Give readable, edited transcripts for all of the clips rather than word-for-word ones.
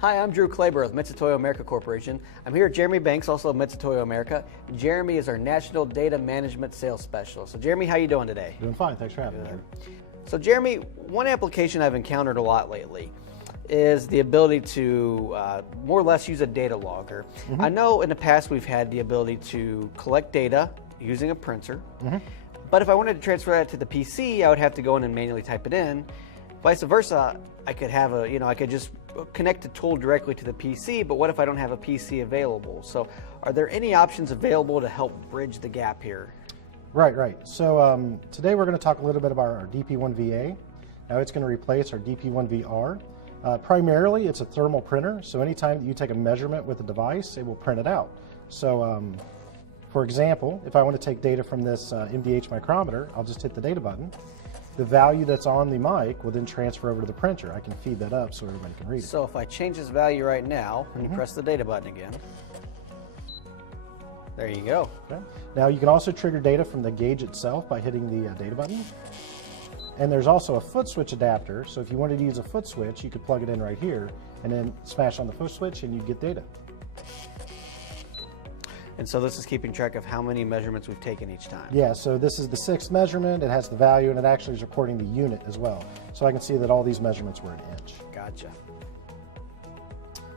Hi, I'm Drew Klaber with Mitutoyo America Corporation. I'm here with Jeremy Banks, also of Mitutoyo America. Jeremy is our National Data Management Sales Specialist. So Jeremy, how are you doing today? Doing fine, thanks for having me. So Jeremy, one application I've encountered a lot lately is the ability to more or less use a data logger. I know in the past we've had the ability to collect data using a printer, but if I wanted to transfer that to the PC, I would have to go in and manually type it in. Vice versa, I could have I could just connect the tool directly to the PC, but what if I don't have a PC available? So are there any options available to help bridge the gap here? Right. So today we're going to talk a little bit about our DP1VA. Now it's going to replace our DP1VR. Primarily it's a thermal printer, so anytime that you take a measurement with a device, it will print it out. So for example, if I want to take data from this MDH micrometer, I'll just hit the data button. The value that's on the mic will then transfer over to the printer. I can feed that up so everybody can read it. So if I change this value right now, and you press the data button again, there you go. Okay. Now you can also trigger data from the Gage itself by hitting the data button. And there's also a foot switch adapter, so if you wanted to use a foot switch, you could plug it in right here and then smash on the foot switch and you'd get data. And so this is keeping track of how many measurements we've taken each time. Yeah, so this is the 6th measurement, it has the value, and it actually is recording the unit as well. So I can see that all these measurements were an inch. Gotcha.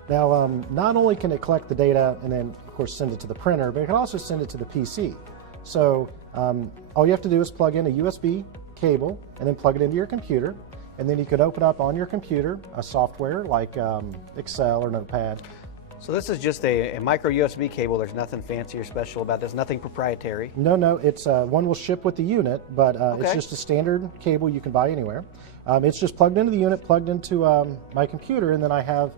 Now, not only can it collect the data and then, of course, send it to the printer, but it can also send it to the PC. So all you have to do is plug in a USB cable and then plug it into your computer, and then you could open up on your computer a software like Excel or Notepad. So this is just a micro USB cable. There's nothing fancy or special about this, nothing proprietary. No, it's one will ship with the unit, but it's just a standard cable you can buy anywhere. It's just plugged into the unit, plugged into my computer, and then I have,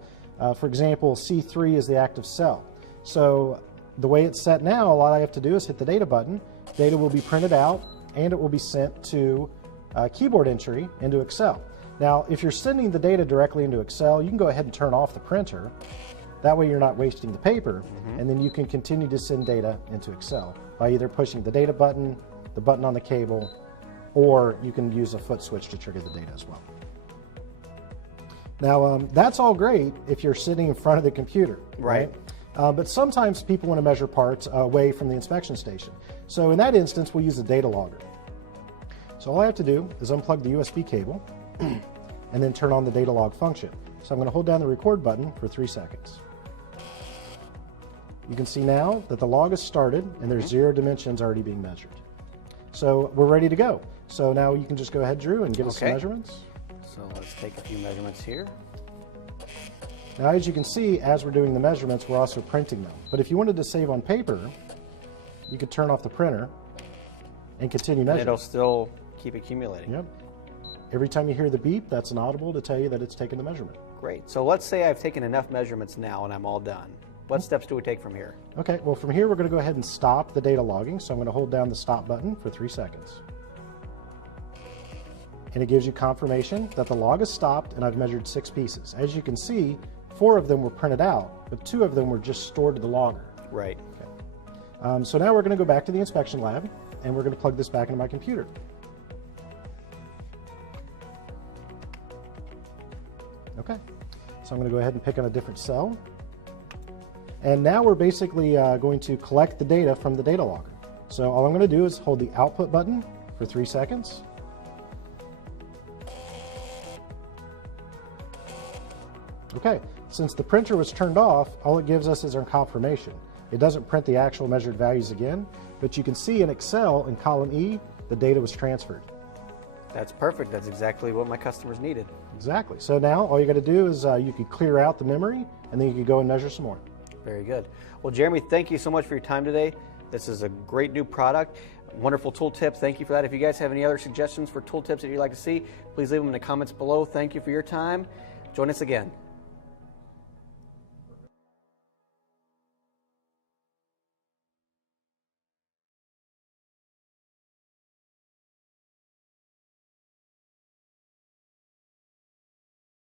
for example, C3 is the active cell. So the way it's set now, all I have to do is hit the data button. Data will be printed out, and it will be sent to keyboard entry into Excel. Now, if you're sending the data directly into Excel, you can go ahead and turn off the printer. That way you're not wasting the paper, and then you can continue to send data into Excel by either pushing the data button, the button on the cable, or you can use a foot switch to trigger the data as well. Now, that's all great if you're sitting in front of the computer, right? But sometimes people want to measure parts away from the inspection station. So in that instance, we'll use a data logger. So all I have to do is unplug the USB cable and then turn on the data log function. So I'm going to hold down the record button for 3 seconds. You can see now that the log has started and there's 0 dimensions already being measured. So we're ready to go. So now you can just go ahead, Drew, and give us some measurements. So let's take a few measurements here. Now, as you can see, as we're doing the measurements, we're also printing them. But if you wanted to save on paper, you could turn off the printer and continue measuring. And it'll still keep accumulating. Yep. Every time you hear the beep, that's an audible to tell you that it's taken the measurement. Great. So let's say I've taken enough measurements now and I'm all done. What steps do we take from here? Okay, well from here we're going to go ahead and stop the data logging. So I'm going to hold down the stop button for 3 seconds. And it gives you confirmation that the log is stopped and I've measured 6 pieces. As you can see, 4 of them were printed out, but 2 of them were just stored to the logger. Right. Okay. So now we're going to go back to the inspection lab and we're going to plug this back into my computer. Okay, so I'm going to go ahead and pick on a different cell. And now we're basically going to collect the data from the data logger. So all I'm going to do is hold the output button for 3 seconds. Okay, since the printer was turned off, all it gives us is our confirmation. It doesn't print the actual measured values again, but you can see in Excel in column E, the data was transferred. That's perfect. That's exactly what my customers needed. Exactly. So now all you got to do is you can clear out the memory and then you can go and measure some more. Very good. Well, Jeremy, thank you so much for your time today. This is a great new product. Wonderful tool tips. Thank you for that. If you guys have any other suggestions for tool tips that you'd like to see, please leave them in the comments below. Thank you for your time. Join us again.